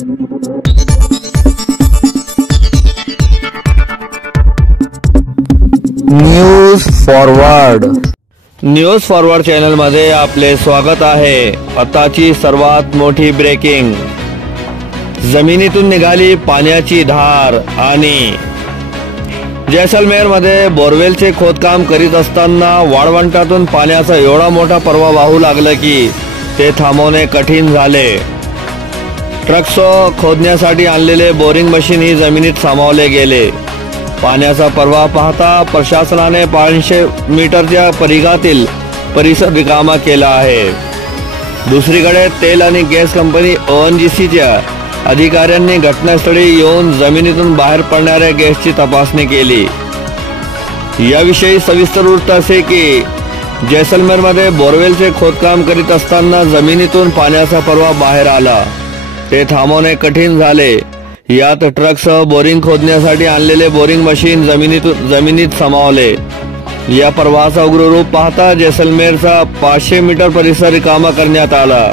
News forward channel मध्ये आपले स्वागत आहे। आताची सर्वात मोठी ब्रेकिंग, जमिनीतून निघाली पाण्याची धार। आणि जैसलमेर मध्ये बोरवेलचे खोदकाम करीत असताना वाळवंटातून पाण्याचा एवढा मोठा प्रवाह वाहू लागला की ते थांबवणे कठीण झाले। ट्रकसह खोदण्यासाठी आणलेले बोरिंग मशीन ही जमिनीत सामावले गेले। पाण्याचा प्रवाह पाहता प्रशासनाने 500 मीटरच्या परिघातील परिसर रिकामा केला आहे। दुसरीकडे तेल आणि गॅस कंपनी ONGCच्या अधिकाऱ्यांनी घटनास्थळी येऊन जमिनीतून बाहेर पडणाऱ्या गॅसची तपासणी केली। याविषयी सविस्तर वृत्त असे की जैसलमेरमध्ये बोरवेलचे खोदकाम करीत असताना जमिनीतून पाण्याचा प्रवाह बाहेर आला, ते थांबवणे कठीण झाले। यात ट्रकसह बोरिंग खोदण्यासाठी आणलेले बोरिंग मशीन जमिनीत सामावले। या प्रवाहाचा उग्र रूप पाहता जैसलमेरचा 500 मीटर परिसर रिकामा करण्यात आला।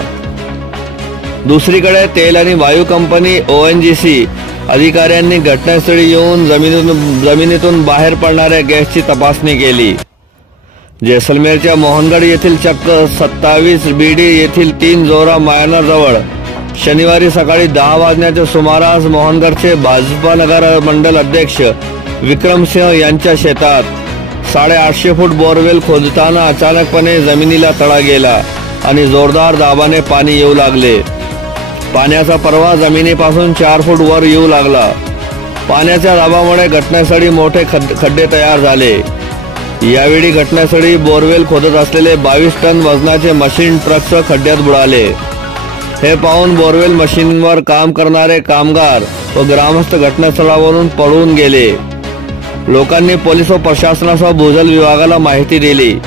दुसरीकडे तेल आणि वायू कंपनी ONGC अधिकाऱ्यांनी घटनास्थळी येऊन जमिनीतून बाहेर पडणाऱ्या गॅसची तपासणी केली। जैसलमेरच्या मोहनगड येथील चक्क 27 BD येथील 3 जोरा मायनर जवळ शनिवारी सकाळी 10 वाजण्याच्या सुमारास मोहनगडचे भाजपा नगर मंडल अध्यक्ष विक्रमसिंह यांच्या शेतात 850 फूट बोरवेल खोदताना अचानकपणे जमिनीला तडा गेला आणि जोरदार दाबाने पाणी येऊ लागले। पाण्याचा प्रवाह जमिनीपासून 4 फूट वर येऊ लागला। पाण्याच्या दाबामुळे घटनास्थळी मोठे खड्डे तयार झाले। यावेळी घटनास्थळी बोरवेल खोदत असलेले 22 टन वजनाचे मशीन ट्रकसह खड्ड्यात बुडाले। हे पाहून बोरवेल मशीनवर काम करणारे कामगार व ग्रामस्थ घटनास्थळावरून पळून गेले। लोकांनी पोलीस व प्रशासनासह भूजल विभागाला माहिती दिली।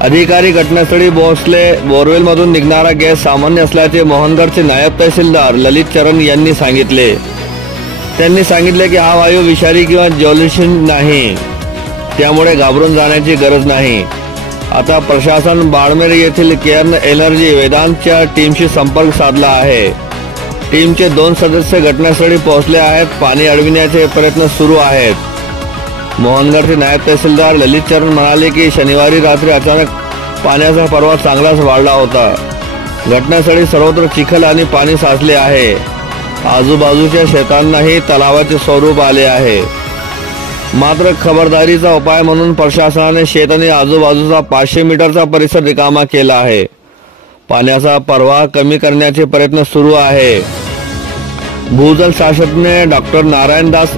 अधिकारी घटनास्थळी पोहोचले। बोरवेलमधून निघणारा गॅस सामान्य असल्याचे मोहनगडचे नायब तहसीलदार ललित चरण यांनी सांगितले। त्यांनी सांगितले की हा वायू विषारी किंवा ज्वलनशील नाही, त्यामुळे घाबरून जाण्याची गरज नाही। आता प्रशासन बाळमेर येथील केअर एनर्जी वेदांतच्या टीमशी संपर्क साधला आहे। टीमचे 2 सदस्य घटनास्थळी पोहोचले आहेत। पाणी अडविण्याचे प्रयत्न सुरू आहेत। मोहनगडचे नायब तहसीलदार ललित चरण म्हणाले की शनिवारी रात्री अचानक पाण्याचा प्रवाह चांगलाच वाढला होता। घटनास्थळी सर्वत्र चिखल आणि पाणी साचले आहे। आजूबाजूच्या शेतांनाही तलावाचे स्वरूप आले आहे। मात्र खबरदारीचा उपाय म्हणून प्रशासनाने शेत आणि आजूबाजूचा 500 मीटरचा परिसर रिकामा केला आहे। पाण्याचा प्रवाह कमी करण्याचे प्रयत्न सुरू आहे। भूजल शास्त्रज्ञ डॉक्टर नारायणदास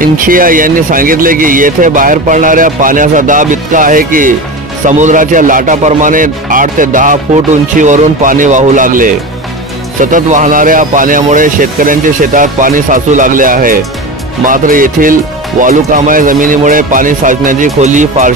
इंखिया यांनी सांगितले की येथे बाहेर पडणाऱ्या पाण्याचा दाब इतका आहे की समुद्राच्या लाटाप्रमाणे 8 ते 10 फूट उंचीवरून पाणी वाहू लागले। सतत वाहणाऱ्या पाण्यामुळे शेतकऱ्यांच्या शेतात पाणी साचू लागले आहे। मात्र येथील वालुकामय जमिनीमुळे पाणी साचण्याची खोली फारशी